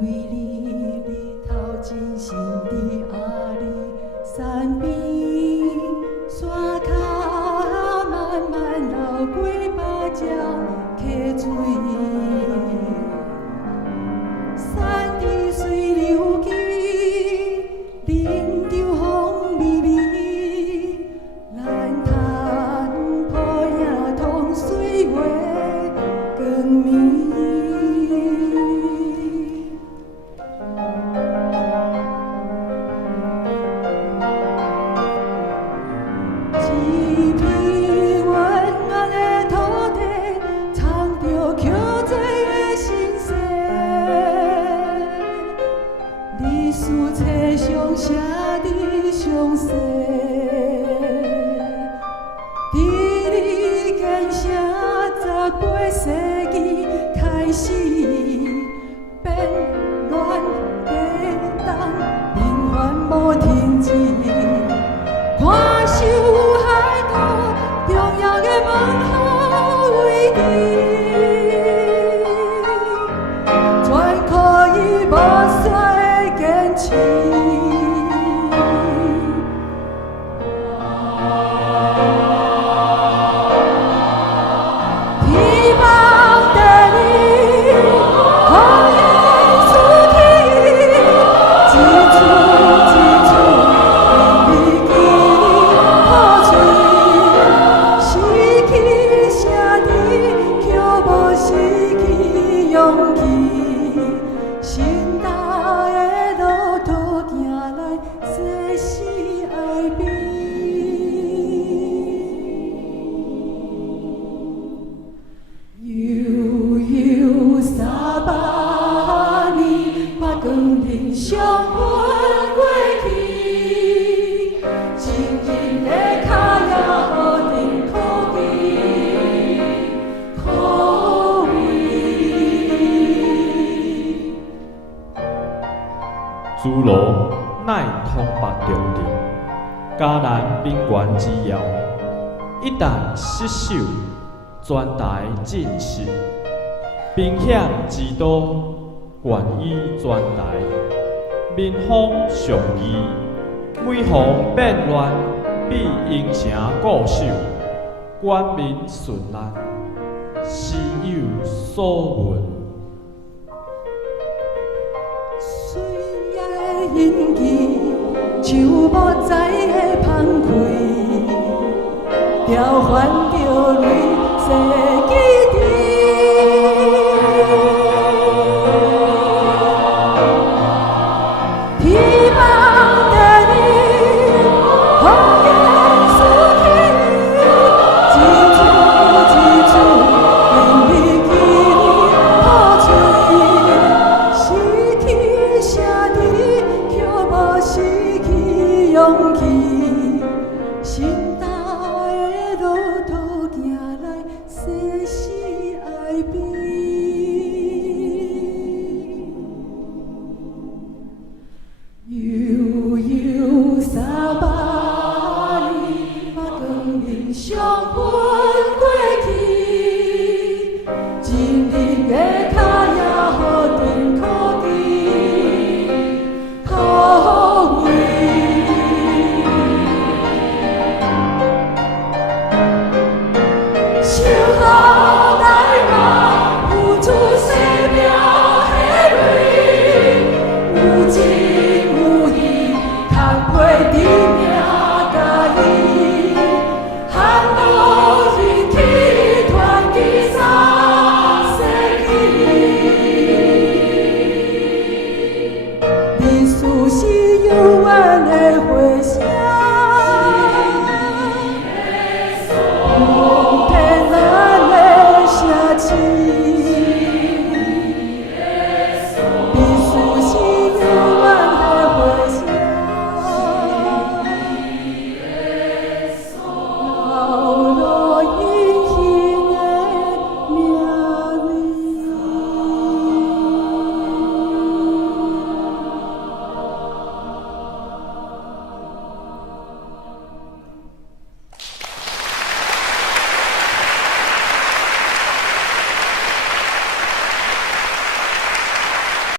为你日头真心伫阿里山边，山脚慢慢流过百只溪水，山池水流去，林中风微微，咱叹破影通岁月光暝。一片温暖的土地，藏着刻在的心声。历史册上写得详细，伫你建成18世纪开始，变乱跌宕，平凡无停止。看守海岛重要的问候位置，全靠伊无衰的坚持。希望在你红颜出去，一处一处为你破碎，失去啥你却无失去勇气。心大的路途行来，生死爱变。悠悠300年，把光阴相分过去，前人的脚也无停可比可畏。诸罗乃通白中人，嘉南闽源之谣，一代失守，专台进士，兵险之都，愿以专台，民风尚义，每逢变乱，必应城固守，官民顺安，时有所闻。岁月的印记，就无在的芳开，调换着泪洗记忆。希望在你红颜出去，一处一处为你破碎，失去啥你却无失去勇气。心大的路途行来，生死爱变。悠悠300年，把光阴相分。